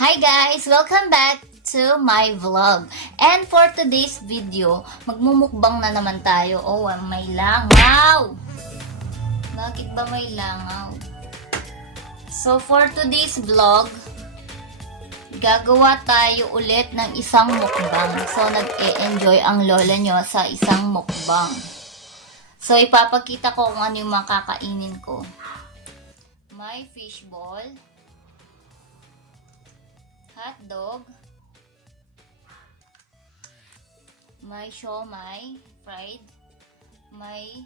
Hi guys! Welcome back to my vlog. And for today's video, magmumukbang na naman tayo. Oh, may langaw! Bakit ba may langaw? So for today's vlog, gagawa tayo ulit ng isang mukbang. So nag-e-enjoy ang lola nyo sa isang mukbang. So ipapakita ko kung ano yung makakainin ko. May fishball, hotdog, may siomai, fried, may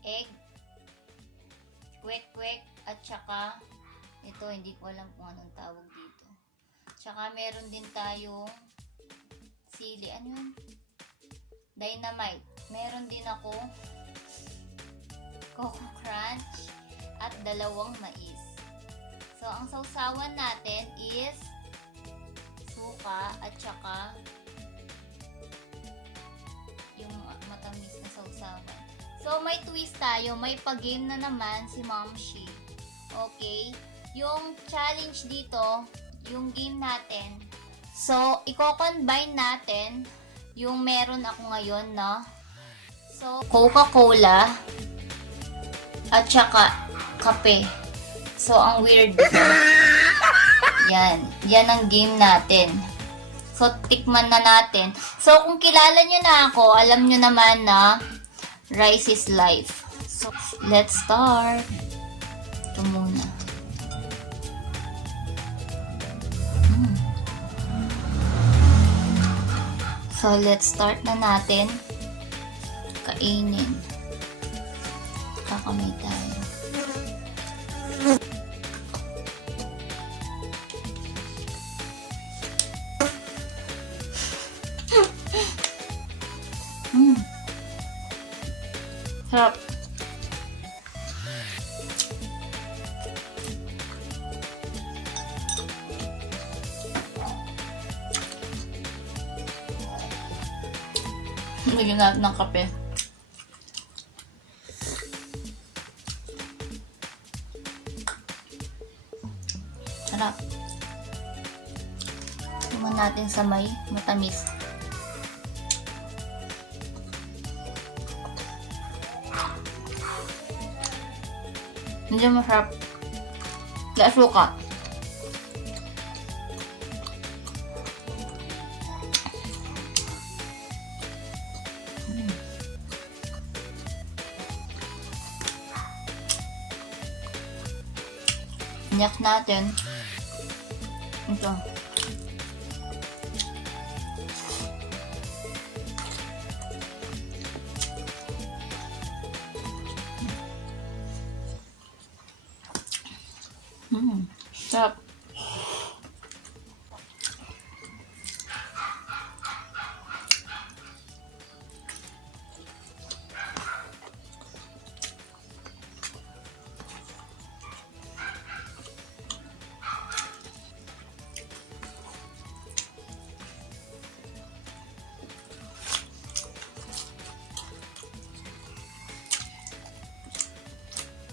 egg, kwek-kwek, at saka, ito hindi ko alam kung anong tawag dito. Tsaka meron din tayong sili, ano yun? Dynamite. Meron din ako Coco Crunch at dalawang mais. So, ang sausawan natin is suka at saka yung matamis na sausawan. So, may twist tayo. May pag-game na naman si Mom Shi. Okay? Yung challenge dito, yung game natin. So, i-combine natin yung meron ako ngayon na Coca-Cola at saka kape. So, ang weird dito. Yan. Yan ang game natin. So, tikman na natin. So, kung kilala nyo na ako, alam nyo naman na rice is life. So, let's start. Ito muna. So, let's start na natin kainin. Kakamay tayo. Sarap. Bigyan natin ng kape. Sarap. Tingnan natin sa may matamis. Hindi masarap. Wala suka. Nyak natin. Ito. Sarap.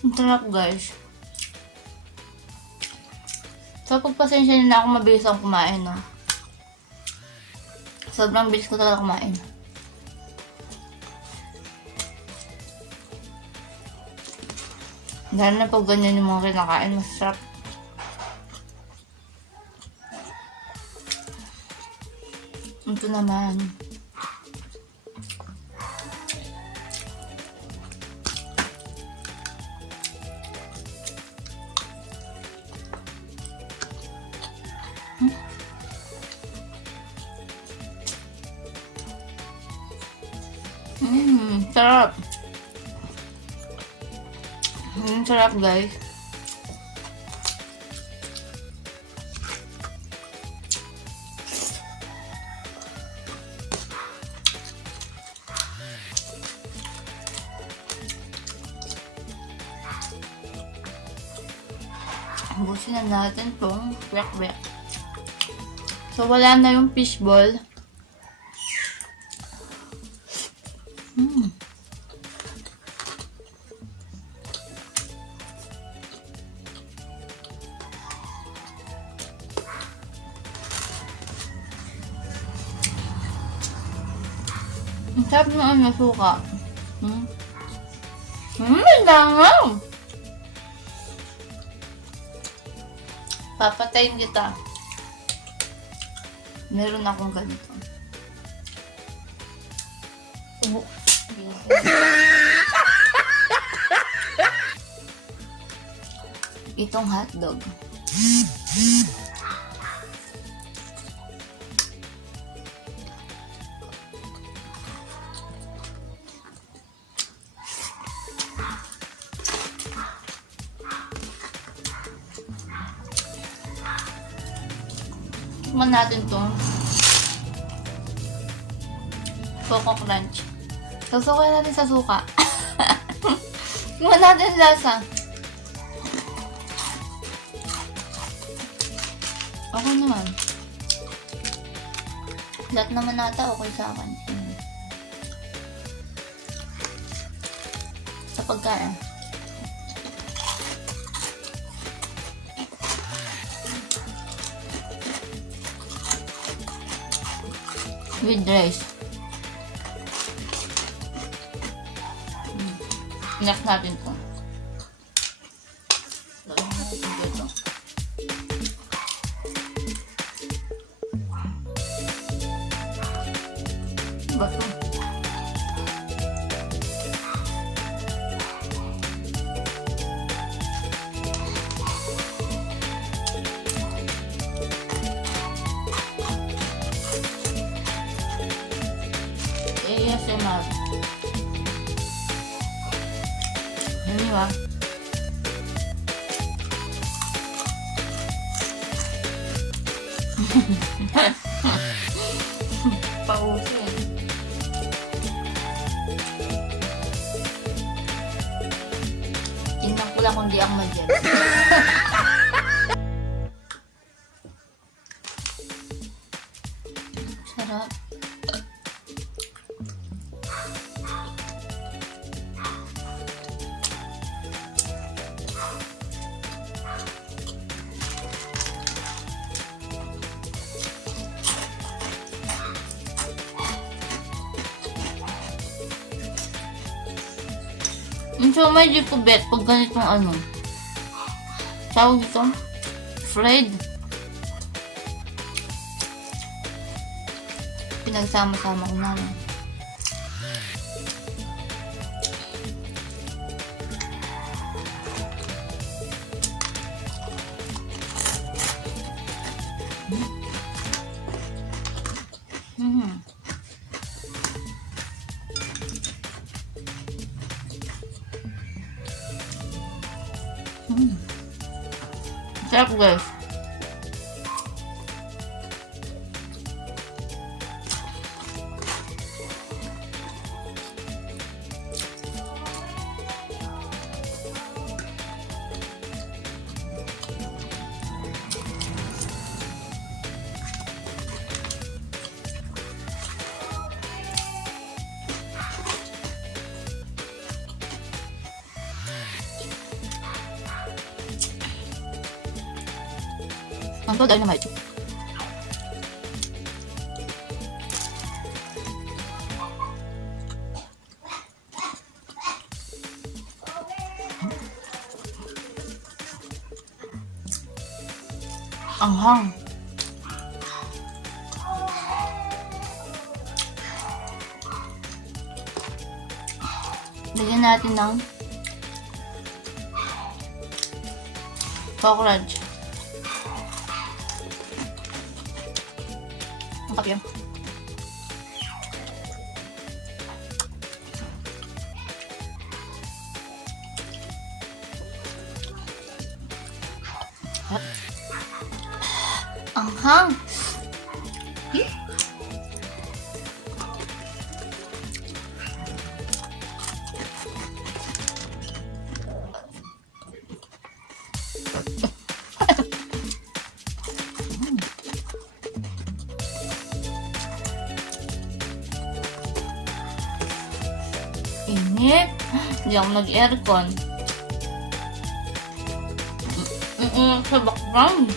Ang sarap, guys. So, pagpasensya nyo na ako, mabilis akong kumain, no? Sobrang bilis ko talaga kumain. Dahil na pag ganyan yung mga kinakain, masarap. Ito naman. Sarap. Sarap, guys. Busin na natin itong wek-wek. So, wala na yung fishball. Ang sarap na ano, suka. Langaw! Papatayin kita. Meron akong ganito. Itong hotdog. Tikman natin itong Coco Crunch. Sasukan natin sa suka. Tikman natin lasa. Okay naman. Lahat naman nata okay sa akin. Sa pagkain. With rice. Inak natin ito. Lagyan natin dito. Bato. ASMR. Ano ba? Pausin. Tingnan ko lang kung di ako mag-gel. Sarap. Yung siomay di ko bet pag ganitong ano. Tawag dito? Fried. Pinagsama-sama ko na. Sarap guys. Ang to dynamite. Anghang. Lagyan natin ng cockroach. Ang kape yan. Anghang. Init. Hindi ako nag-aircon. Sa background.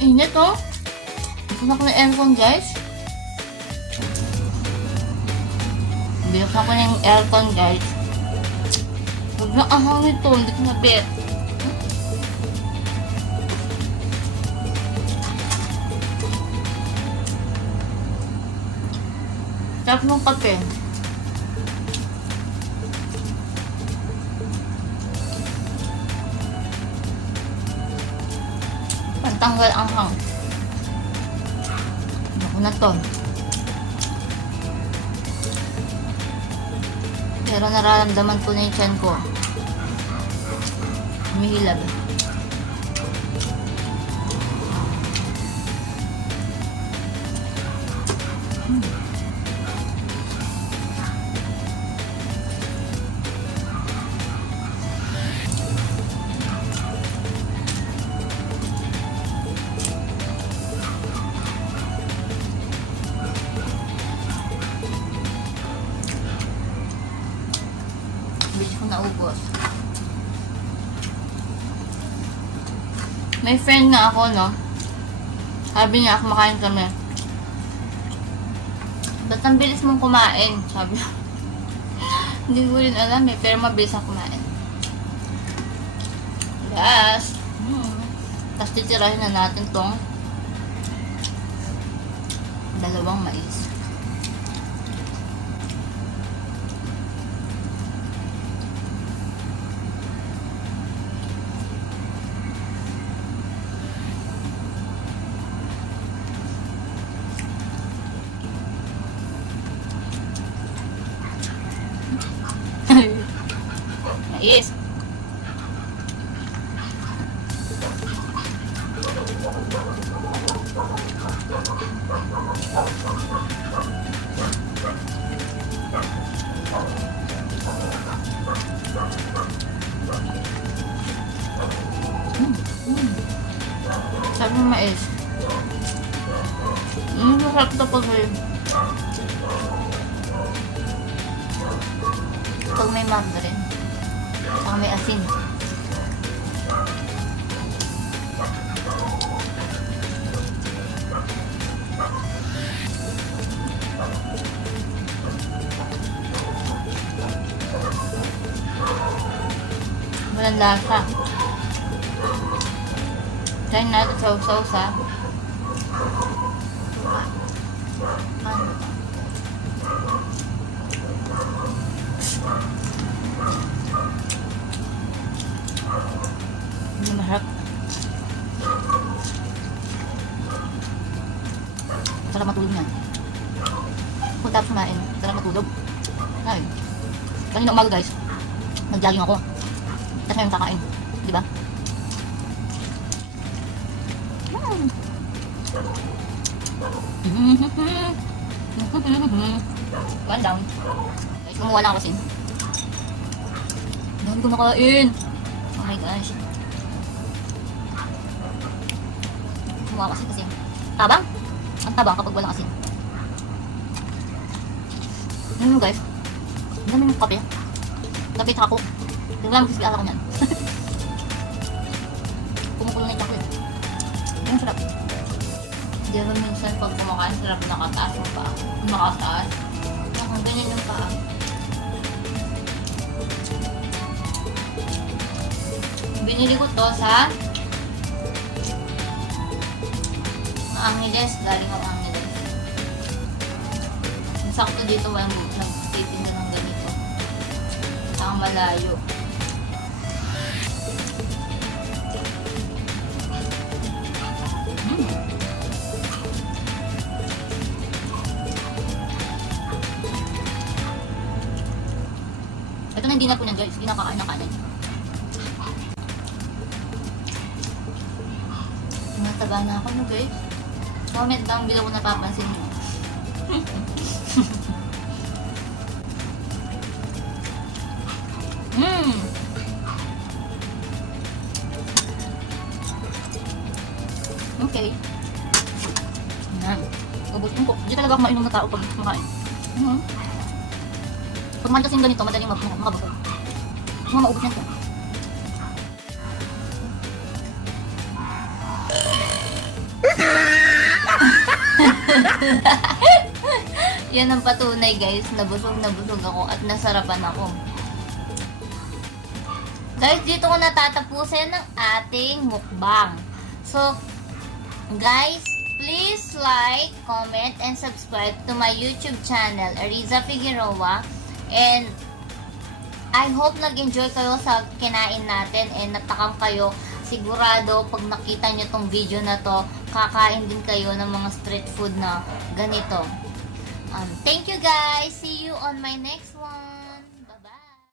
Init oh. Gusto ko ng aircon guys. Binuksan ko na yung aircon guys. Huwag na ahang nito. Hindi ko nabit. Sarap ng kape. Pantanggal ang hang. Ako na to. Pero nararamdaman ko na yung tiyan ko. Humihilab. Bilis ko naubos. May friend nga ako, no? Sabi niya, kumakain kami. Ba't ang bilis mong kumain? Sabi niya. Hindi ko rin alam eh, pero mabilis ako kumain. Yes! Tapos titirahin na natin tong dalawang mais. Mais. Sabi ng mais. Masarap ito pag may margarine. Saka may asin. Walang lasa. Try natin sausaw sa ano? Hindi mahirap. Sarap matulog yan. Kung tapos kumain, sarap matulog. Ay, kanina umaga guys, nag-jogging ako. Tapos ngayon kakain. Diba? One down. Guys, kumuha lang ako sin. Dami ko nakain. Oh my gosh. Kumuha kasi. Tabang? Ang tabang kapag walang asin. Ano guys? Ang dami ng kape. Kape tsaka ko. Yung lang sisbi ata ko niyan. Kumukulo na yung chocolate. Ang sarap. Di ba minsan pag kumakain, sarap nakataas yung paa. Nakataas. Ang ganyan yung paa. Binili ko to sa Angeles. Galing ang Angeles. Sakto dito walang nagtitinda ng ganito. Ang malayo. Ito na hindi na po guys, hindi nakakain na kanin. Nataba na ako no guys. Comment down below kung napapansin mo. Okay. Yan. Ubusin ko. Hindi talaga ako mainom na tao pag kumakain. Pag man kasing ganito, madaling makabusog. Mga maubos yan ko. Yan ang patunay guys, nabusog ako at nasarapan ako. Guys, dito ko natatapusin ang ating mukbang. So, guys, please like, comment, and subscribe to my YouTube channel, Ariza Figueroa. And I hope nag-enjoy kayo sa kinain natin and natakam kayo. Sigurado, pag nakita nyo tong video na to, kakain din kayo ng mga street food na ganito. Thank you guys. See you on my next one.